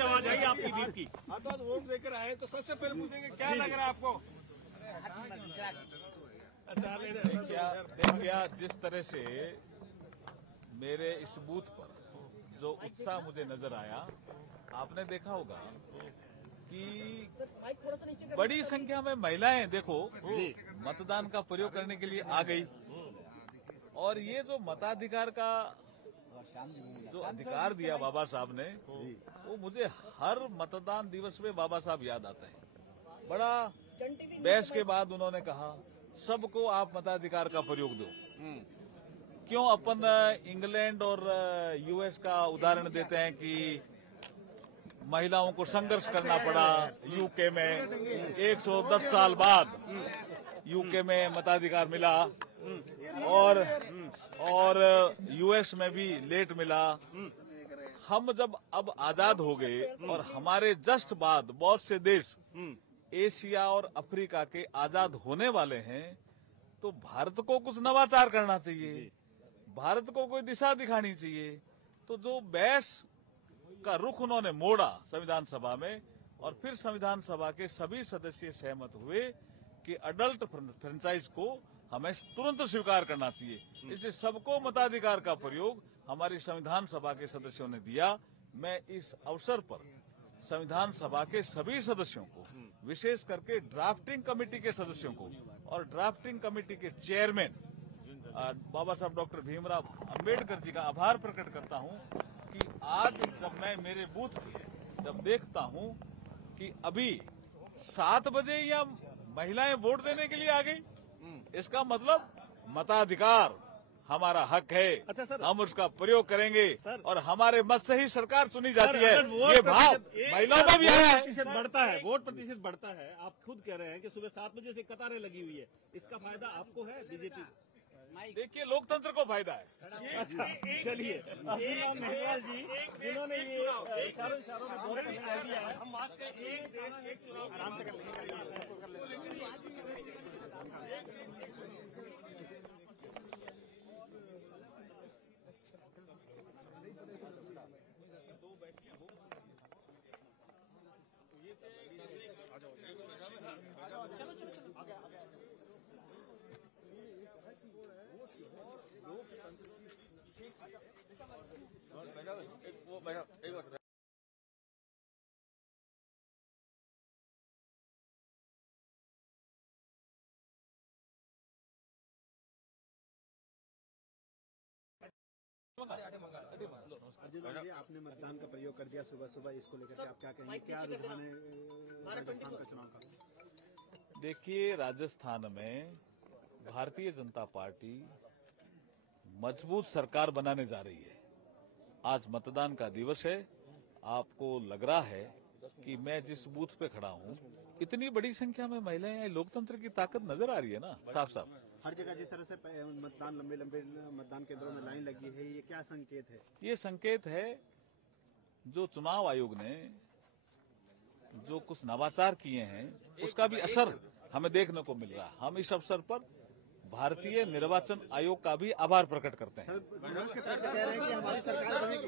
आवाज आई आपकी बीप की। हाँ तो वोट देकर आए तो सबसे पहले पूछेंगे क्या लग रहा है आपको। अच्छा देखिए जिस तरह से मेरे इस बूथ पर जो उत्साह मुझे नजर आया, आपने देखा होगा कि बड़ी संख्या में महिलाएं देखो मतदान का प्रयोग करने के लिए आ गई। और ये जो मताधिकार का जो अधिकार दिया बाबा साहब ने, वो मुझे हर मतदान दिवस में बाबा साहब याद आते हैं। बड़ा बहस के बाद उन्होंने कहा सबको आप मताधिकार का प्रयोग दो। क्यों अपन इंग्लैंड और यूएस का उदाहरण देते हैं कि महिलाओं को संघर्ष करना पड़ा यूके में, 110 साल बाद यूके में मताधिकार मिला और यूएस में भी लेट मिला। हम जब अब आजाद हो गए और हमारे जस्ट बाद बहुत से देश एशिया और अफ्रीका के आजाद होने वाले हैं, तो भारत को कुछ नवाचार करना चाहिए, भारत को कोई दिशा दिखानी चाहिए। तो जो बहस का रुख उन्होंने मोड़ा संविधान सभा में, और फिर संविधान सभा के सभी सदस्य सहमत हुए कि अडल्ट फ्रेंचाइज को हमें तुरंत स्वीकार करना चाहिए। इसलिए सबको मताधिकार का प्रयोग हमारी संविधान सभा के सदस्यों ने दिया। मैं इस अवसर पर संविधान सभा के सभी सदस्यों को, विशेष करके ड्राफ्टिंग कमेटी के सदस्यों को और ड्राफ्टिंग कमेटी के चेयरमैन बाबा साहब डॉक्टर भीमराव अंबेडकर जी का आभार प्रकट करता हूं कि आज जब मैं मेरे बूथ पे जब देखता हूं कि अभी 7 बजे या महिलाएं वोट देने के लिए आ गई, इसका मतलब मताधिकार हमारा हक है। अच्छा सर, हम उसका प्रयोग करेंगे सर, और हमारे मत से ही सरकार चुनी जाती है। ये भाव महिलाओं का भी आया है। प्रतिशत बढ़ता है, वोट प्रतिशत बढ़ता है। आप खुद कह रहे हैं कि सुबह 7 बजे से कतारें लगी हुई है, इसका फायदा आपको है बीजेपी। देखिए लोकतंत्र को फायदा है। चलिए मेहवाल जी, जिन्होंने ये इशारों में बहुत कुछ कह दिया है, हम बात करें एक देश एक चुनाव आराम से कर आपने मतदान का प्रयोग कर दिया सुबह सुबह, इसको लेकर के आप क्या कहेंगे? क्या रुझान है राजस्थान का चुनाव का? देखिए राजस्थान में भारतीय जनता पार्टी मजबूत सरकार बनाने जा रही है। आज मतदान का दिवस है। आपको लग रहा है कि मैं जिस बूथ पे खड़ा हूं, इतनी बड़ी संख्या में महिलाएं हैं, लोकतंत्र की ताकत नजर आ रही है ना साफ साफ। हर जगह जिस तरह से मतदान लंबे मतदान केंद्रों में लाइन लगी है, ये क्या संकेत है? ये संकेत है जो चुनाव आयोग ने जो कुछ नवाचार किए हैं उसका भी असर हमें देखने को मिल रहा है। हम इस अवसर पर भारतीय निर्वाचन आयोग का भी आभार प्रकट करते हैं। सर, विपक्ष की तरफ से कह रहे हैं कि हमारी सरकार बनेगी।